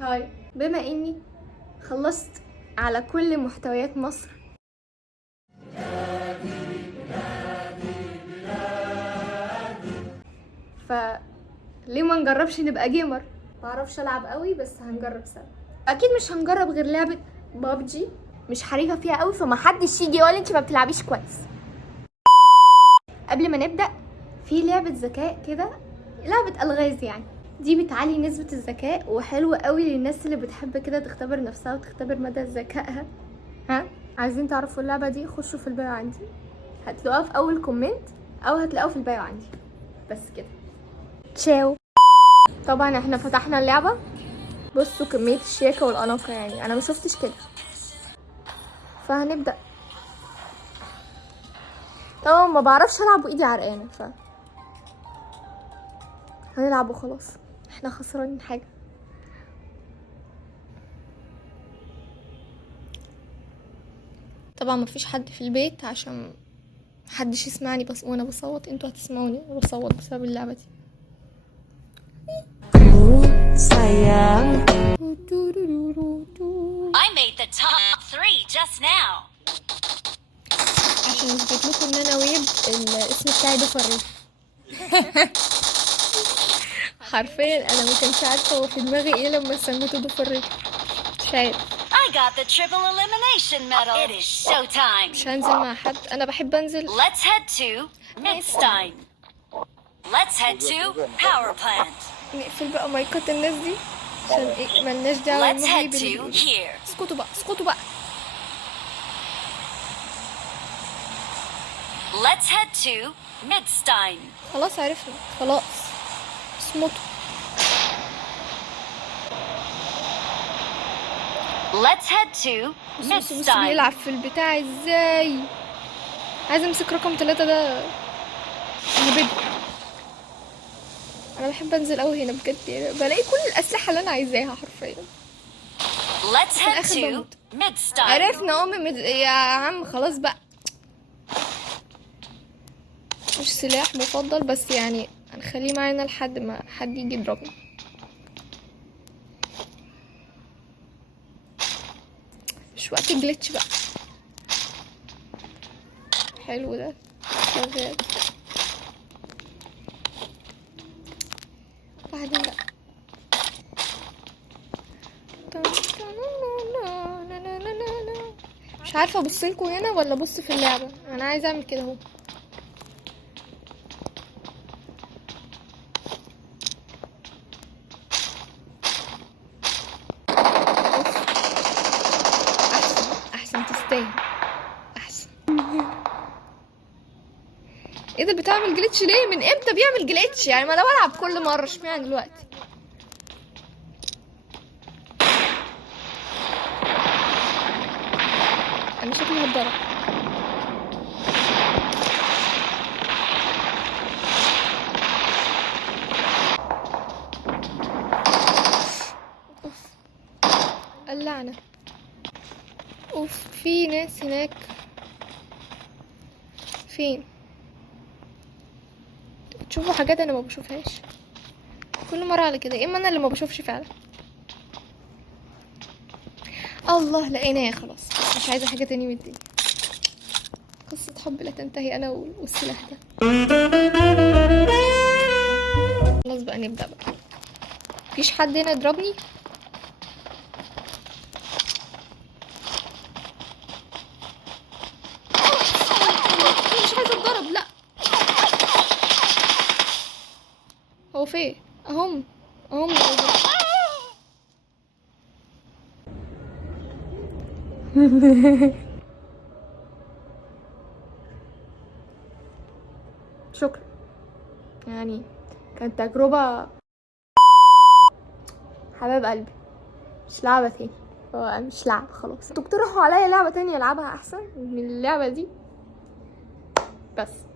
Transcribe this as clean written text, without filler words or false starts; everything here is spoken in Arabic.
هاي، بما اني خلصت على كل محتويات مصر ليه ما نجربش نبقى جيمر؟ معرفش العب قوي بس هنجرب سوا. اكيد مش هنجرب غير لعبه بابجي، مش حريفه فيها قوي فمحدش يجي يقول انت ما بتلعبيش كويس. قبل ما نبدا، في لعبه ذكاء كده، لعبه الغاز يعني، دي بتعلي نسبه الذكاء وحلوه قوي للناس اللي بتحب كده تختبر نفسها وتختبر مدى ذكائها. ها، عايزين تعرفوا اللعبه دي؟ خشوا في البايو عندي، هتلاقوها في اول كومنت او هتلاقوها في البايو عندي. بس كده، تشاو. طبعا احنا فتحنا اللعبه، بصوا كميه الشياكه والاناقه، يعني انا ما شفتش كده. فهنبدا. طبعا ما بعرفش العب وايدي عرقانه، هنلعب وخلاص، احنا خسرانين حاجه. طبعا ما فيش حد في البيت عشان محدش يسمعني بس وانا بصوت، انتوا هتسمعوني وانا بصوت بسبب اللعبه دي. sayang. I made the top 3 just now. عشان اثبت لكم ان انا ويب الاسم بتاعي ده فريد. حرفيا انا ما كنتش عارفه هو في دماغي ايه لما سميته ده فريد، مش عارف. I got the triple elimination medal. It is showtime. مش هنزل مع حد، انا بحب انزل. Let's head to Midstein. Let's head to power plant. نقفل بقى مايكات الناس دي عشان ايه، ملناش دعوه Let's head to here. اسكتوا بقى، اسكتوا بقى. Let's head to Midstein. خلاص عرفنا، خلاص اصمتوا. Let's head to بص Midstein. بيلعب في البتاع ازاي. عايزه امسك رقم 3 ده، انا بحب انزل قوي هنا بجد، يعني بلاقي كل الاسلحه اللي انا عايزاها حرفيا. Let's head الآخر to بموت. Midstein. عرفنا يا عم خلاص بقى. مش سلاح مفضل بس يعني هنخليه معانا لحد ما حد يجي يضربنا. مش وقت الجليتش بقى. حلو ده، شغال. بعدين بقى مش عارفه ابص لكم هنا ولا ابص في اللعبه، انا عايزه اعمل كده اهو. احسن تستاهل، احسن. ايه ده بتعمل جليتش ليه؟ من امتى بيعمل جليتش؟ يعني ما انا بلعب كل مره، اشمعنى دلوقتي؟ انا شكلي هتضرب. اوف اللعنه. اوف في ناس هناك. فين؟ بتشوفوا حاجات انا ما بشوفهاش كل مره على كده، اما انا اللي ما بشوفش فعلا. الله لقيناه خلاص، مش عايزه حاجه تاني من الدنيا. قصه حب لا تنتهي انا والسلاح ده. خلاص بقى نبدا بقى. مفيش حد هنا يضربني. مش عايزه اتضرب، لا. هو فين؟ اهم شكرا، يعني كانت تجربة حباب قلبي. مش لعبة تاني، هو مش لعبة خلاص. تقترحوا عليا لعبة تانية العبها احسن من اللعبة دي بس.